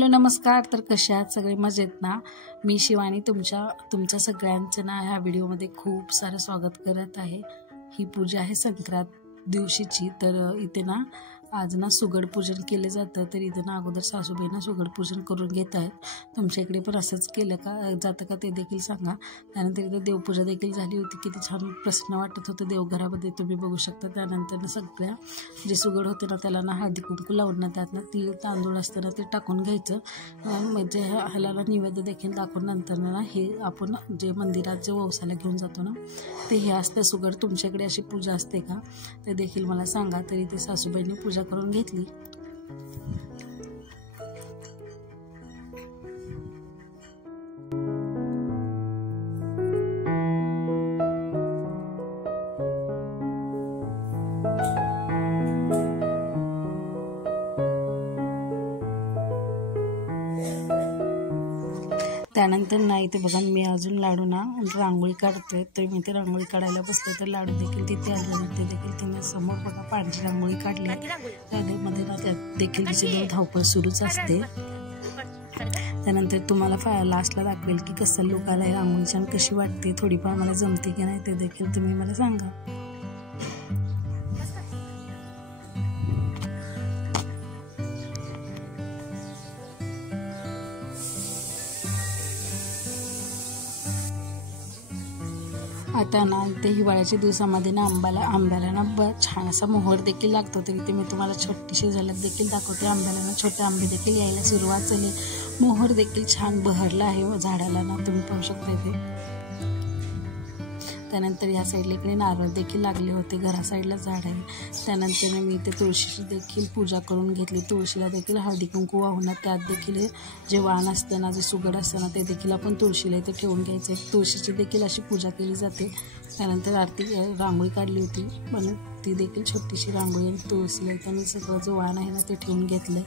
Hello नमस्कार. तर कशा आहात सगळे? मजेत ना? मी शिवानी तुमच्या सगळ्यांचं ना ह्या व्हिडिओमध्ये खूप सारं स्वागत करत आहे. ही पूजा आहे संक्रांत दिवशीची. तर इथे ना आज ना सुगड पूजन केलं जातं. तर इथे ना अगोदर सासूबाईंना सुगड पूजन करून घेत आहेत. तुमच्या इकडे पण असंच केलं का जातं का ते देखील सांगा. त्यानंतर इथे देवपूजा देखील झाली होती. किती छान प्रसन्न वाटत होतं देवघरामध्ये, तुम्ही बघू शकता. त्यानंतर सगळ्या जे सुगड होते ना त्याला ना हळदी कुंकू लावून ना त्यात ना तीळ तांदूळ असतं ना ते टाकून घ्यायचं. म्हणजे ह्याला नैवेद्य देखील दाखवून नंतर ना हे आपण जे मंदिरात जे वौसाला घेऊन जातो ना ते हे असतं सुगड. तुमच्याकडे अशी पूजा असते का ते देखील मला सांगा. तरी ते सासूबाईंनी पूजा करून घेतली. त्यानंतर ना इथे बघा मी अजून लाडू ना रांगोळी काढतोय. तर मी ते रांगोळी काढायला बसले तर लाडू देखील तिथे आले. ते देखील तिने समोर बघा पांढरी रांगोळी काढली. त्यामध्ये ना त्यात देखील तिची धावपळ सुरूच असते. त्यानंतर तुम्हाला लास्टला दाखवेल की कसं लुक आलाय रांगोळीची आणि कशी वाटते, थोडीफार मला जमते की नाही ते देखील तुम्ही मला सांगा. आता ना ते हिवाळ्याच्या दिवसामध्ये ना आंब्याला ना छान असा मोहर देखील लागतो. तरी ते मी तुम्हाला छोटीशी झलक देखील दाखवते. आंब्याला ना छोटे आंबे देखील यायला सुरुवात झाली. मोहर देखील छान बहरला आहे झाडाला ना, तुम्ही पाहू शकता इथे. त्यानंतर या साईडला इकडे नारळ देखील लागले होते. घरा साईडला झाड आहे. त्यानंतर मी इथे तुळशीची देखील पूजा करून घेतली. तुळशीला देखील हळदी कुंकू वाहून त्यात देखील जे वाण असतं ना, जे सुगड असतं ना ते देखील आपण तुळशीला इथे ठेवून घ्यायचं. तुळशीची देखील अशी पूजा केली जाते. त्यानंतर आरती रांगोळी काढली होती पण ती देखील छोटीशी रांगोळी आणि तुळशीला इथे मी सगळं जो वाण आहे ना ते ठेवून घेतलं.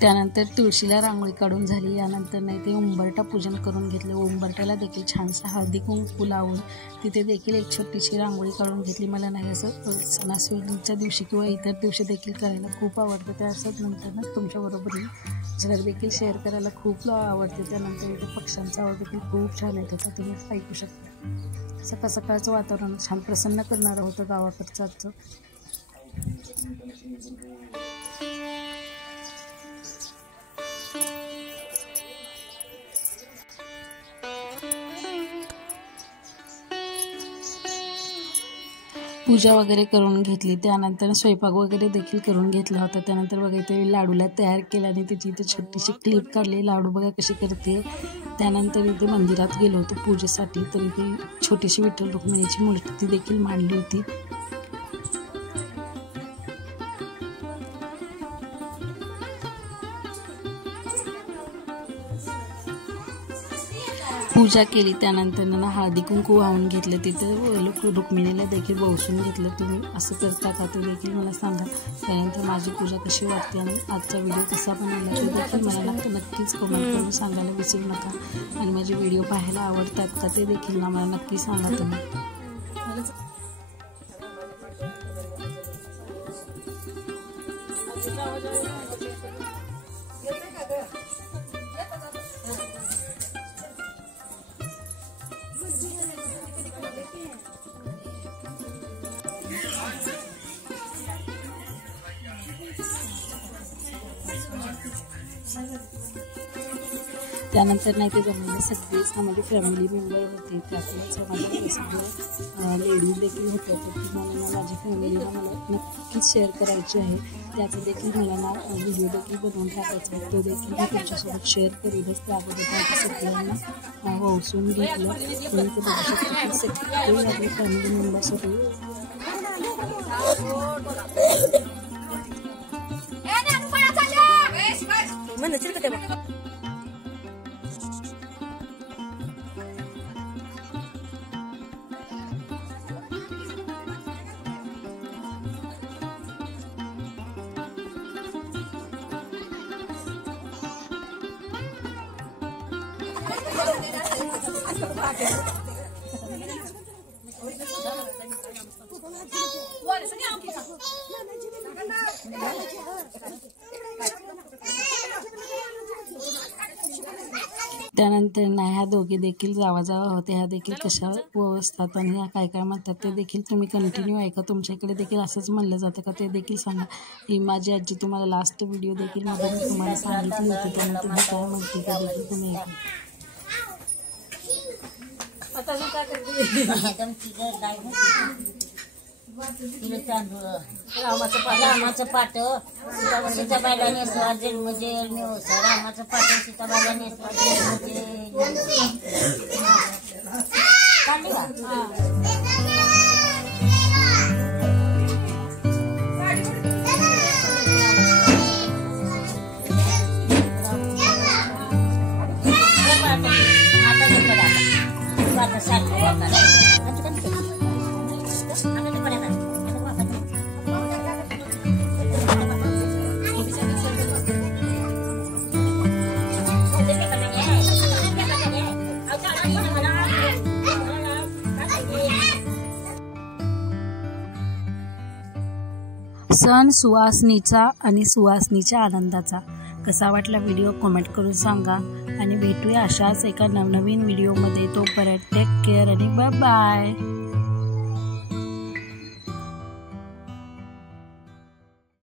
त्यानंतर तुळशीला रांगोळी काढून झाली. यानंतर नाही ते उंबरटा पूजन करून घेतलं. उंबरट्याला देखील छानसा हळदी कुंकू लावून तिथे देखील एक छोटीशी रांगोळी काढून घेतली. मला नाही असं सणासुदीच्या दिवशी किंवा इतर दिवशी देखील करायला खूप आवडतं. त्या असंच नंतर ना तुमच्याबरोबर झलक देखील शेअर करायला खूप आवडते. त्यानंतर इथे पक्ष्यांचा आवाज देखील खूप छान येत होता, तुम्ही ऐकू शकता. सकाळ सकाळचं वातावरण छान प्रसन्न करणारं होतं गावाकडचं आजचं. पूजा वगैरे करून घेतली. त्यानंतर स्वयंपाक वगैरे देखील करून घेतला होता. त्यानंतर बघा इथे लाडूला तयार केला आणि त्याची इथे छोटीशी क्लिप काढली. लाडू बघा कशी करते. त्यानंतर इथे मंदिरात गेलो होतो पूजेसाठी. तर इथे छोटीशी विठ्ठल रुक्मिणीची मूर्ती देखील मांडली होती. पूजा केली. त्यानंतर ना हळदी कुंकू वाहून घेतलं. तिथं रुक्मिणीला देखील बसवून घेतलं. तुम्ही असं करता का ते देखील मला सांगा. त्यानंतर माझी पूजा कशी वाटते आणि आजचा व्हिडिओ कसा बनवला ते देखील मला नक्कीच कमेंट करून सांगायला विसरू नका. आणि माझे व्हिडिओ पाहायला आवडतात का ते देखील ना मला नक्की सांगा तुम्ही. त्यानंतर नाही ते जमले सगळेच ना माझी फॅमिली मेंबर होते. त्यातलेच माझ्या सगळ्या लेडीज देखील होत्या. तर तुम्हाला ना माझ्या फॅमिलीला मला नक्कीच शेअर करायची आहे. त्याचं देखील मला ना व्हिडिओ देखील बनवून टाकायचा आहे. तो देखील मी तुमच्यासोबत शेअर करीनच. त्याबद्दल सगळ्यांना वसून घेतलं. तुम्ही ते बघू शकता की सगळे आपले फॅमिली मेंबर्स होते. त्यानंतर ना ह्या दोघी देखील जावा होते, ह्या देखील कशा असतात आणि ह्या काय काय म्हणतात ते देखील तुम्ही कंटिन्यू ऐका. तुमच्या इकडे देखील असंच म्हणलं जातं का ते देखील सांगा. ही माझी आजी तुम्हाला लास्ट व्हिडिओ देखील मध्ये मी तुम्हाला सांगितली होती, त्यामुळे तुम्ही काय म्हणते ते देखील तुम्ही ऐका. रामाचं पाट सीताबाईला नेसवा जेलमध्ये रामाचं पाट सीताबाईला नेसवा सण सुवासनीचा आणि सुवासनीच्या आनंदाचा. कसा वाटला व्हिडिओ कमेंट करून सांगा आणि भेटूया अशाच एका नवनवीन व्हिडिओमध्ये. तोपर्यंत टेक केअर आणि बाय बाय.